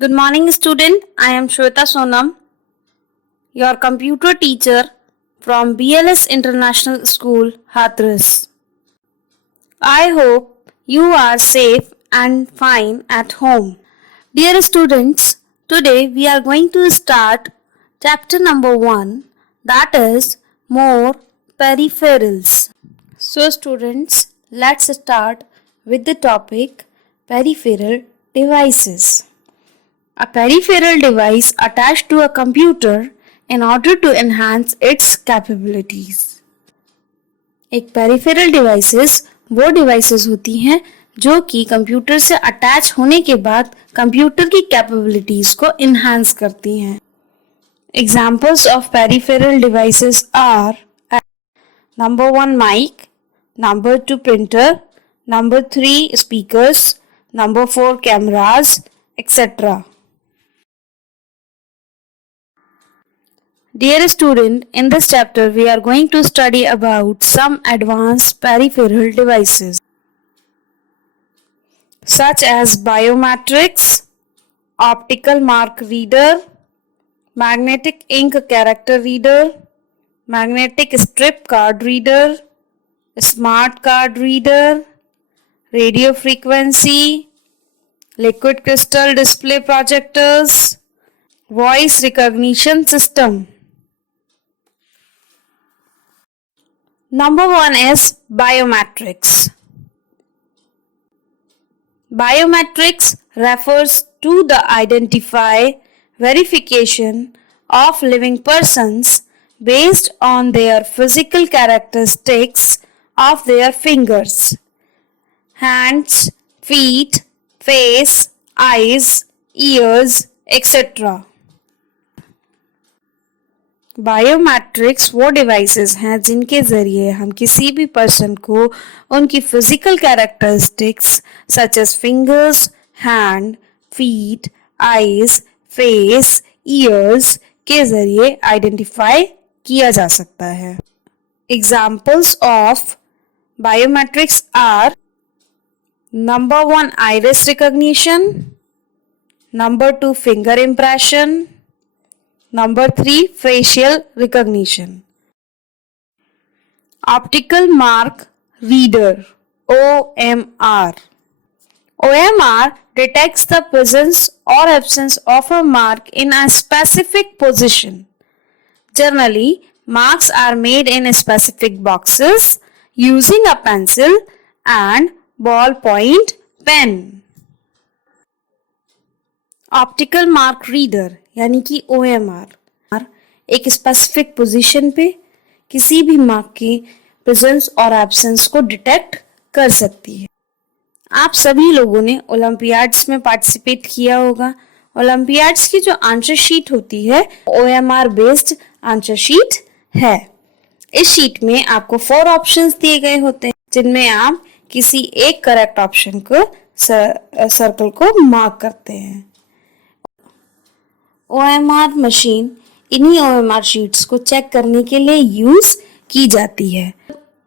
Good morning, student. I am Shweta Sonam, your computer teacher from BLS International School, Hathras. I hope you are safe and fine at home. Dear students, today we are going to start chapter number 1, that is more peripherals. So students, let's start with the topic peripheral devices. A peripheral device attached to a computer in order to enhance its capabilities. एक peripheral devices वो devices होती हैं जो कि computer से attach होने के बाद कंप्यूटर की कैपेबिलिटीज को enhance करती हैं. Examples of peripheral devices are number 1 mic, number 2 printer, number 3 speakers, number 4 cameras, etc. Dear student, in this chapter we are going to study about some advanced peripheral devices such as biometrics, optical mark reader, magnetic ink character reader, magnetic strip card reader, smart card reader, radio frequency, liquid crystal display projectors, voice recognition system. Number 1 is biometrics. Biometrics refers to the verification of living persons based on their physical characteristics of their fingers, hands, feet, face, eyes, ears, etc. Biometrics वो devices हैं जिनके ज़रिए हम किसी भी person को उनकी physical characteristics such as fingers, hand, feet, eyes, face, ears के ज़रिए आइडेंटिफाई किया जा सकता है. Examples of biometrics are number 1 iris recognition, number 2 finger impression, Number 3 facial recognition. Optical mark reader OMR. OMR detects the presence or absence of a mark in a specific position. Generally, marks are made in specific boxes using a pencil and ballpoint pen. Optical mark reader यानी कि OMR एक specific position पे किसी भी mark की presence और absence को detect कर सकती है. आप सभी लोगों ने ओलंपियाड्स में पार्टिसिपेट किया होगा. ओलंपियाड्स की जो आंसर शीट होती है OMR बेस्ड आंसर शीट है. इस शीट में आपको 4 ऑप्शंस दिए गए होते हैं जिनमें आप किसी एक करेक्ट ऑप्शन को सर्कल को मार्क करते हैं. OMR मशीन इन्हीं OMR शीट्स को चेक करने के लिए यूज की जाती है.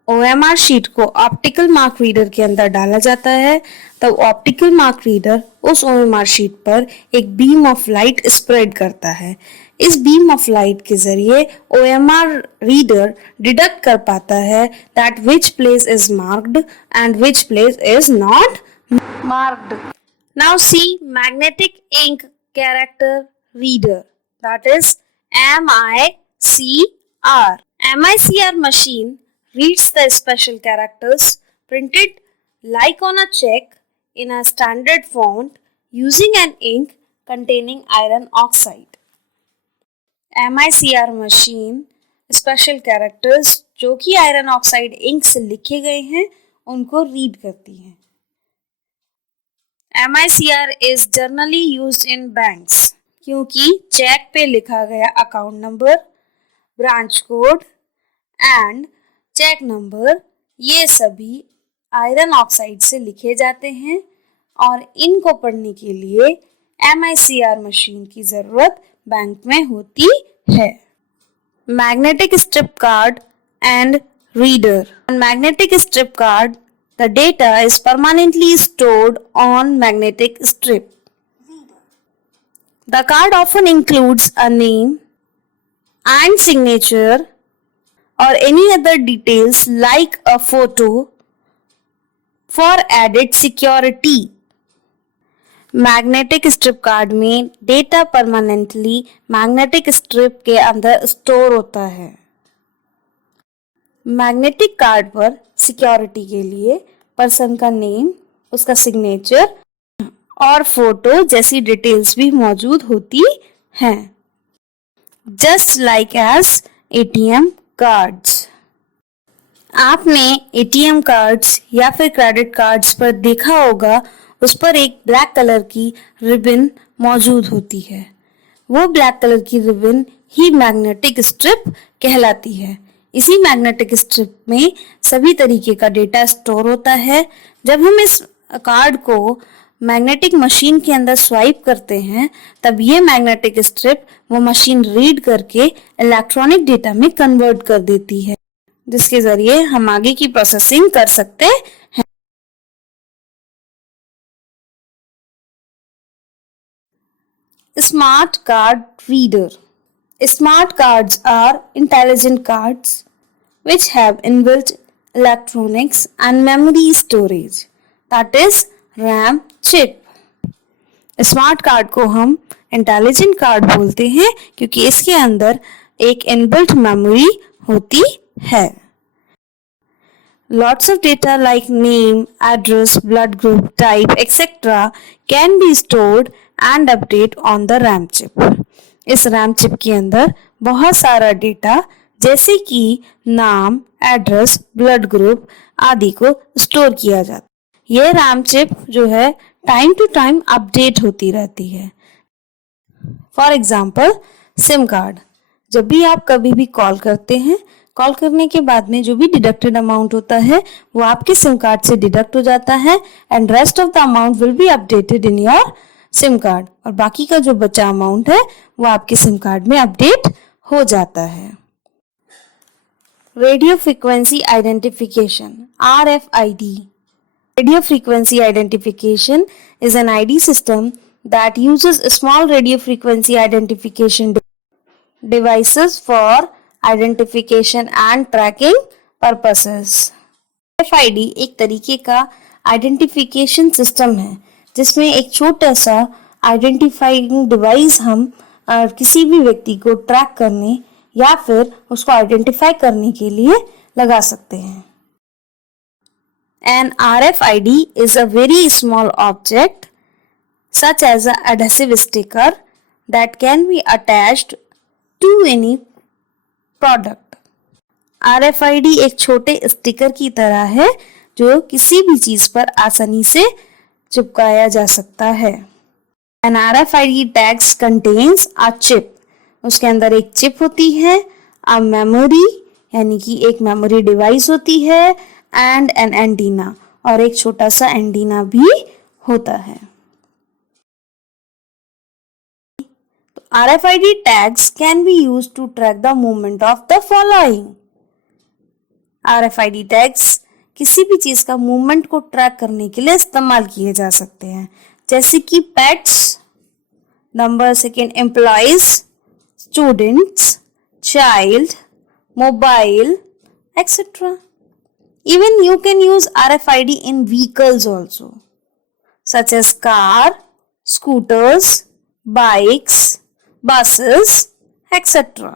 OMR शीट को ऑप्टिकल मार्क रीडर के अंदर डाला जाता है तब ऑप्टिकल मार्क रीडर उस OMR शीट पर एक बीम ऑफ लाइट स्प्रेड करता है. इस बीम ऑफ लाइट के जरिए OMR रीडर डिडक्ट कर पाता है that which place is marked and which place is not marked. Now see magnetic ink character reader, that is MICR. MICR machine reads the special characters printed like on a check in a standard font using an ink containing iron oxide. MICR machine special characters जो कि iron oxide ink से लिखे गए हैं उनको read करती हैं. MICR is generally used in banks क्योंकि चेक पे लिखा गया account number, branch code and cheque number ये सभी आयरन ऑक्साइड से लिखे जाते हैं और इनको पढ़ने के लिए MICR मशीन की ज़रूरत बैंक में होती है. Magnetic strip card and reader. Magnetic strip card the data is permanently stored on magnetic strip. The card often includes a name and signature or any other details like a photo for added security. Magnetic strip card में data permanently magnetic strip के अंदर store होता है। Magnetic card पर security के लिए person का name, उसका सिग्नेचर और फोटो जैसी डिटेल्स भी मौजूद होती हैं। Just like as ATM cards. आपने एटीएम कार्ड्स या फिर क्रेडिट कार्ड्स पर देखा होगा, उस पर एक ब्लैक कलर की रिबन मौजूद होती है। वो ब्लैक कलर की रिबन ही मैग्नेटिक स्ट्रिप कहलाती है। इसी मैग्नेटिक स्ट्रिप में सभी तरीके का डेटा स्टोर होता है। जब हम इस कार्ड को मैग्नेटिक मशीन के अंदर स्वाइप करते हैं, तब ये मैग्नेटिक स्ट्रिप वो मशीन रीड करके इलेक्ट्रॉनिक डेटा में कन्वर्ट कर देती है, जिसके जरिए हम आगे की प्रोसेसिंग कर सकते हैं। Smart card reader. Smart cards are intelligent cards which have inbuilt electronics and memory storage, that is RAM chip. Smart card को हम इंटेलिजेंट कार्ड बोलते हैं क्योंकि इसके अंदर एक इनबिल्ट मेमोरी होती है। Lots of data like name, address, blood group, type, etc. can be stored and update on the RAM chip. इस RAM chip के अंदर बहुत सारा डेटा जैसे कि नाम, एड्रेस, ब्लड ग्रुप आदि को स्टोर किया जाता है। ये RAM chip जो है टाइम टू टाइम अपडेट होती रहती है। For example SIM card. जब भी आप कभी भी कॉल करते हैं, कॉल करने के बाद में जो भी डिडक्टेड अमाउंट होता है वो आपके सिम कार्ड से डिडक्ट हो जाता है and rest of the amount will be updated in your SIM card, और बाकी का जो बचा अमाउंट है वो आपके सिम कार्ड में अपडेट हो जाता है। Radio frequency identification RFID. Radio frequency identification is an ID system that uses small radio frequency identification devices for identification and tracking purposes. RFID एक तरीके का आइडेंटिफिकेशन सिस्टम है जिसमें एक छोटा सा आइडेंटिफाइंग डिवाइस हम किसी भी व्यक्ति को ट्रैक करने या फिर उसको आइडेंटिफाई करने के लिए लगा सकते हैं। An RFID is a very small object such as an adhesive sticker that can be attached to any product. RFID एक छोटे स्टिकर की तरह है जो किसी भी चीज पर आसानी से चिपकाया जा सकता है। An RFID tags contains a chip. उसके अंदर एक चिप होती है, a memory यानी कि एक मेमोरी डिवाइस होती है, एंड एन एंटीना और एक छोटा सा एंटीना भी होता है। तो RFID tags can be used to track the movement of the following. RFID tags किसी भी चीज का मूवमेंट को ट्रैक करने के लिए इस्तेमाल किए जा सकते हैं, जैसे कि pets, number second employees, students, child, mobile etcetera. Even you can use RFID in vehicles also, such as car, scooters, bikes, buses, etc.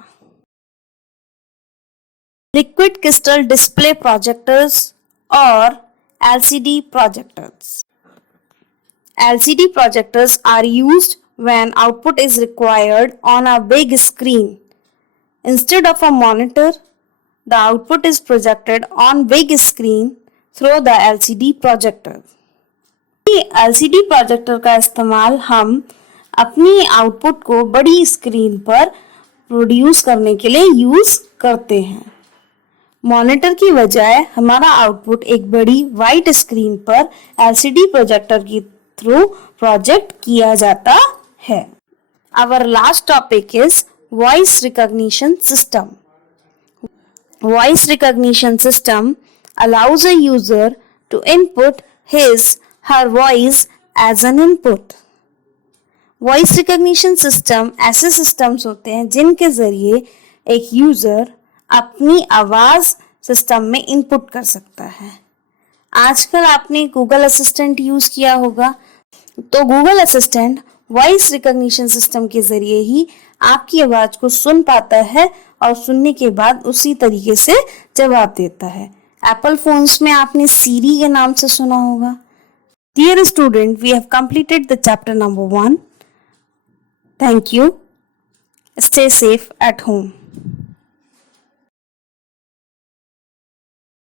Liquid crystal display projectors or LCD projectors. LCD projectors are used when output is required on a big screen. Instead of a monitor, the output is projected on big screen through the LCD projector. LCD projector का इस्तेमाल हम अपनी output को बड़ी screen पर produce करने के लिए यूज करते हैं। मॉनिटर की बजाय हमारा आउटपुट एक बड़ी वाइट स्क्रीन पर LCD प्रोजेक्टर के थ्रू प्रोजेक्ट किया जाता है। Our last topic is voice recognition system. Voice recognition system allows a user to input his/her voice as an input. Voice recognition system ऐसे सिस्टम्स होते हैं जिनके जरिए एक यूजर अपनी आवाज सिस्टम में इनपुट कर सकता है। आजकल आपने गूगल असिस्टेंट यूज किया होगा, तो Google assistant voice recognition system के जरिए ही आपकी आवाज को सुन पाता है और सुनने के बाद उसी तरीके से जवाब देता है। एप्पल फोन्स में आपने सीरी के नाम से सुना होगा। Dear student, we have completed the chapter number 1. Thank you. Stay safe at home.